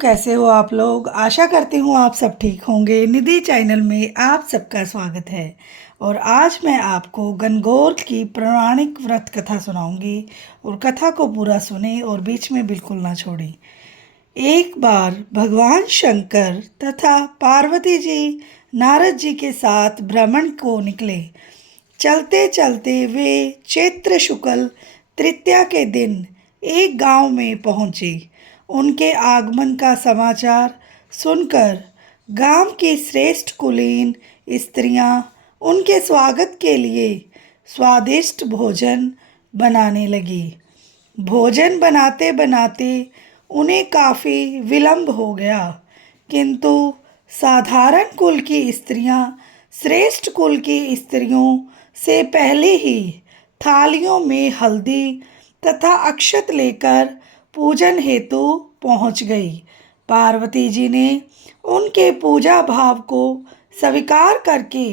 कैसे हो आप लोग। आशा करती हूँ आप सब ठीक होंगे। निधि चैनल में आप सबका स्वागत है। और आज मैं आपको गणगौर की पौराणिक व्रत कथा सुनाऊंगी और कथा को पूरा सुने और बीच में बिल्कुल ना छोड़ें। एक बार भगवान शंकर तथा पार्वती जी नारद जी के साथ भ्रमण को निकले। चलते चलते वे चैत्र शुक्ल तृतीया के दिन एक गांव में पहुंचे। उनके आगमन का समाचार सुनकर गांव की श्रेष्ठ कुलीन स्त्रियां उनके स्वागत के लिए स्वादिष्ट भोजन बनाने लगी। भोजन बनाते बनाते उन्हें काफ़ी विलंब हो गया, किंतु साधारण कुल की स्त्रियां श्रेष्ठ कुल की स्त्रियों से पहले ही थालियों में हल्दी तथा अक्षत लेकर पूजन हेतु पहुंच गई। पार्वती जी ने उनके पूजा भाव को स्वीकार करके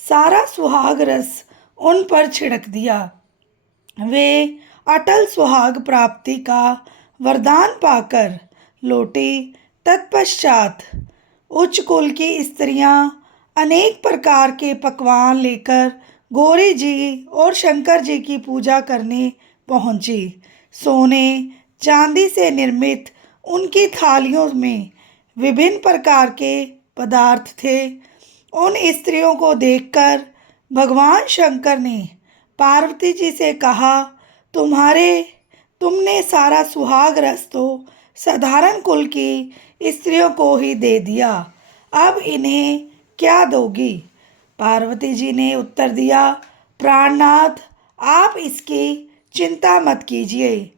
सारा सुहाग रस उन पर छिड़क दिया। वे अटल सुहाग प्राप्ति का वरदान पाकर लौटी। तत्पश्चात उच्च कुल की स्त्रियां अनेक प्रकार के पकवान लेकर गौरी जी और शंकर जी की पूजा करने पहुंची। सोने चांदी से निर्मित उनकी थालियों में विभिन्न प्रकार के पदार्थ थे। उन स्त्रियों को देखकर भगवान शंकर ने पार्वती जी से कहा, तुमने सारा सुहाग रस तो साधारण कुल की स्त्रियों को ही दे दिया, अब इन्हें क्या दोगी। पार्वती जी ने उत्तर दिया, प्राणनाथ, आप इसकी चिंता मत कीजिए।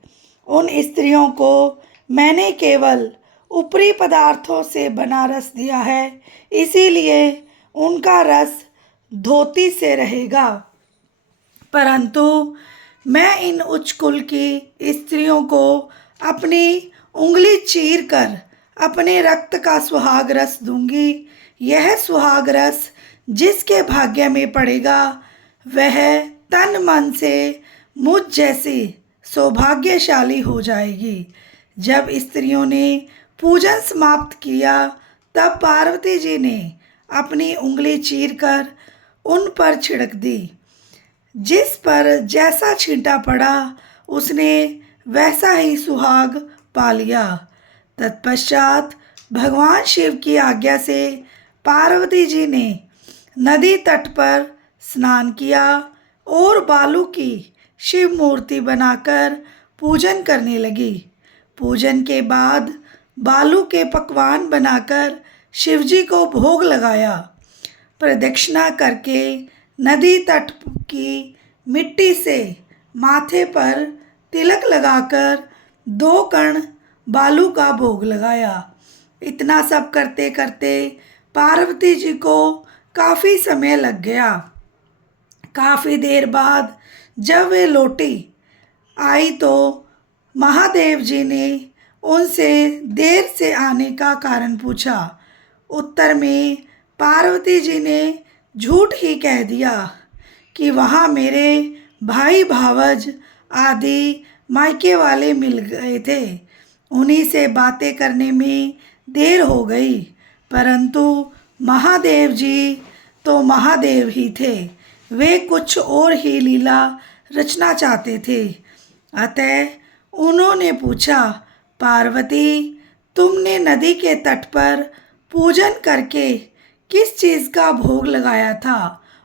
उन स्त्रियों को मैंने केवल ऊपरी पदार्थों से बना रस दिया है, इसीलिए उनका रस धोती से रहेगा, परंतु मैं इन उच्च कुल की स्त्रियों को अपनी उंगली चीर कर अपने रक्त का सुहाग रस दूंगी। यह सुहाग रस जिसके भाग्य में पड़ेगा वह तन मन से मुझ जैसी सौभाग्यशाली हो जाएगी। जब स्त्रियों ने पूजन समाप्त किया तब पार्वती जी ने अपनी उंगली चीरकर उन पर छिड़क दी। जिस पर जैसा छींटा पड़ा उसने वैसा ही सुहाग पा लिया। तत्पश्चात भगवान शिव की आज्ञा से पार्वती जी ने नदी तट पर स्नान किया और बालू की शिव मूर्ति बनाकर पूजन करने लगी। पूजन के बाद बालू के पकवान बनाकर शिवजी को भोग लगाया। प्रदक्षिणा करके नदी तट की मिट्टी से माथे पर तिलक लगाकर 2 कण बालू का भोग लगाया। इतना सब करते करते पार्वती जी को काफ़ी समय लग गया। काफ़ी देर बाद जब वे लौटी आई तो महादेव जी ने उनसे देर से आने का कारण पूछा। उत्तर में पार्वती जी ने झूठ ही कह दिया कि वहाँ मेरे भाई भावज आदि मायके वाले मिल गए थे, उन्हीं से बातें करने में देर हो गई। परंतु महादेव जी तो महादेव ही थे, वे कुछ और ही लीला रचना चाहते थे। अतः उन्होंने पूछा, पार्वती, तुमने नदी के तट पर पूजन करके किस चीज़ का भोग लगाया था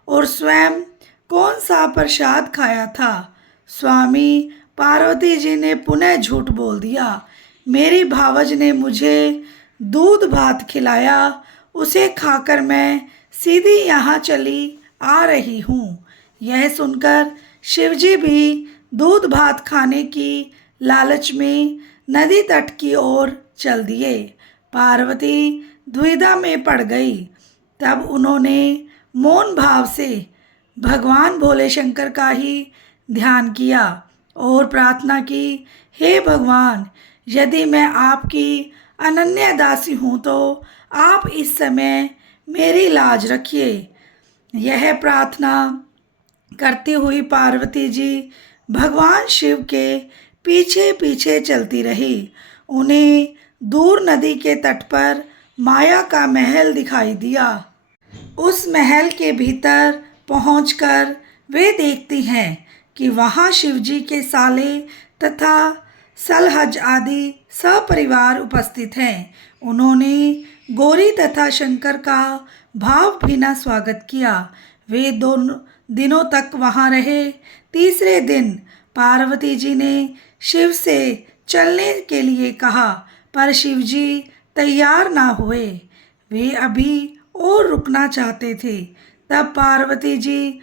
और स्वयं कौन सा प्रसाद खाया था। स्वामी, पार्वती जी ने पुनः झूठ बोल दिया। मेरी भावज ने मुझे दूध भात खिलाया, उसे खाकर मैं सीधी यहाँ चली आ रही हूँ। यह सुनकर शिवजी भी दूध भात खाने की लालच में नदी तट की ओर चल दिए। पार्वती दुविधा में पड़ गई। तब उन्होंने मौन भाव से भगवान भोले शंकर का ही ध्यान किया और प्रार्थना की, हे भगवान, यदि मैं आपकी अनन्य दासी हूँ तो आप इस समय मेरी लाज रखिए। यह प्रार्थना करती हुई पार्वती जी भगवान शिव के पीछे पीछे चलती रही। उन्हें दूर नदी के तट पर माया का महल दिखाई दिया। उस महल के भीतर पहुंचकर वे देखती हैं कि वहां शिवजी के साले तथा सलहज आदि सपरिवार उपस्थित हैं। उन्होंने गौरी तथा शंकर का भावभीना स्वागत किया। वे 2 दिनों तक वहां रहे। तीसरे दिन पार्वती जी ने शिव से चलने के लिए कहा, पर शिवजी तैयार ना हुए। वे अभी और रुकना चाहते थे। तब पार्वती जी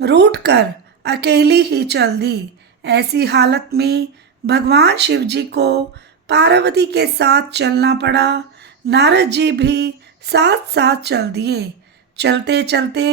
रूठकर अकेली ही चल दी। ऐसी हालत में भगवान शिव जी को पार्वती के साथ चलना पड़ा। नारद जी भी साथ साथ चल दिए। चलते चलते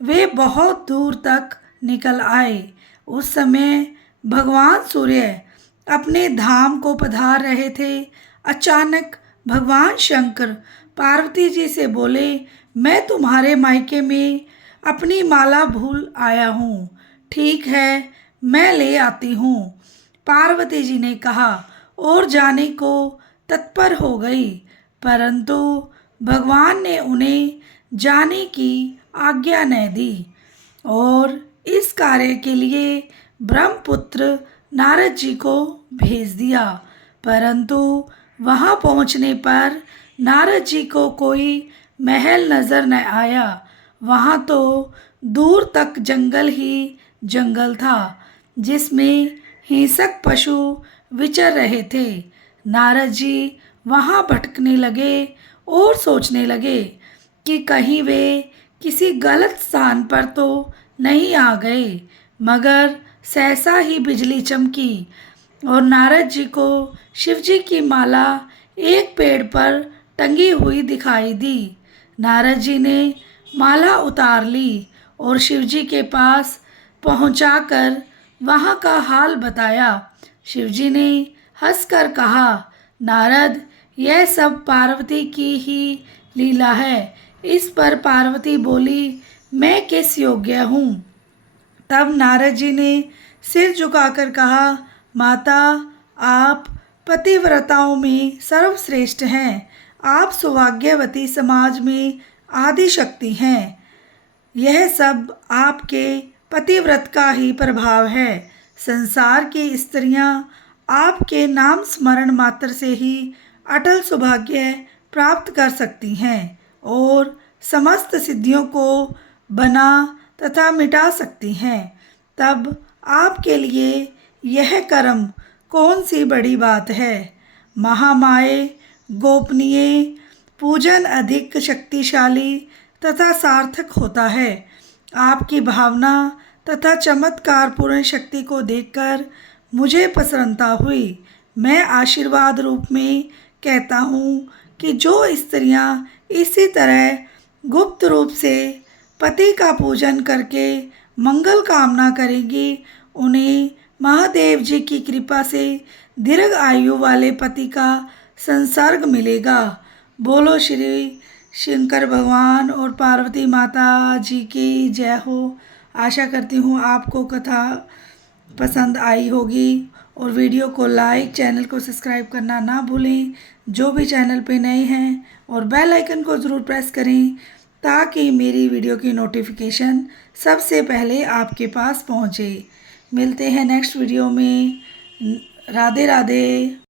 वे बहुत दूर तक निकल आए। उस समय भगवान सूर्य अपने धाम को पधार रहे थे। अचानक भगवान शंकर पार्वती जी से बोले, मैं तुम्हारे मायके में अपनी माला भूल आया हूँ। ठीक है, मैं ले आती हूँ। पार्वती जी ने कहा और जाने को तत्पर हो गई, परंतु भगवान ने उन्हें जाने की आज्ञा न दी और इस कार्य के लिए ब्रह्मपुत्र नारद जी को भेज दिया। परंतु वहां पहुंचने पर नारद जी को कोई महल नजर न आया। वहां तो दूर तक जंगल ही जंगल था, जिसमें हिंसक पशु विचर रहे थे। नारद जी वहां भटकने लगे और सोचने लगे कि कहीं वे किसी गलत स्थान पर तो नहीं आ गए। मगर सहसा ही बिजली चमकी और नारद जी को शिवजी की माला एक पेड़ पर टंगी हुई दिखाई दी। नारद जी ने माला उतार ली और शिवजी के पास पहुंचाकर वहां का हाल बताया। शिवजी ने हंसकर कहा, नारद, यह सब पार्वती की ही लीला है। इस पर पार्वती बोली, मैं किस योग्य हूँ। तब नारद जी ने सिर झुकाकर कहा, माता, आप पतिव्रताओं में सर्वश्रेष्ठ हैं। आप सौभाग्यवती समाज में आदि शक्ति हैं। यह सब आपके पतिव्रत का ही प्रभाव है। संसार की स्त्रियां आपके नाम स्मरण मात्र से ही अटल सौभाग्य प्राप्त कर सकती हैं और समस्त सिद्धियों को बना तथा मिटा सकती हैं। तब आपके लिए यह कर्म कौन सी बड़ी बात है। महामाये गोपनीय पूजन अधिक शक्तिशाली तथा सार्थक होता है। आपकी भावना तथा चमत्कारपूर्ण शक्ति को देखकर मुझे प्रसन्नता हुई। मैं आशीर्वाद रूप में कहता हूँ कि जो स्त्रियाँ इसी तरह गुप्त रूप से पति का पूजन करके मंगल कामना करेंगी, उन्हें महादेव जी की कृपा से दीर्घ आयु वाले पति का संसर्ग मिलेगा। बोलो श्री शंकर भगवान और पार्वती माता जी की जय हो। आशा करती हूँ आपको कथा पसंद आई होगी और वीडियो को लाइक, चैनल को सब्सक्राइब करना ना भूलें जो भी चैनल पे नए हैं, और बेल आइकन को ज़रूर प्रेस करें ताकि मेरी वीडियो की नोटिफिकेशन सबसे पहले आपके पास पहुँचे। मिलते हैं नेक्स्ट वीडियो में। राधे राधे।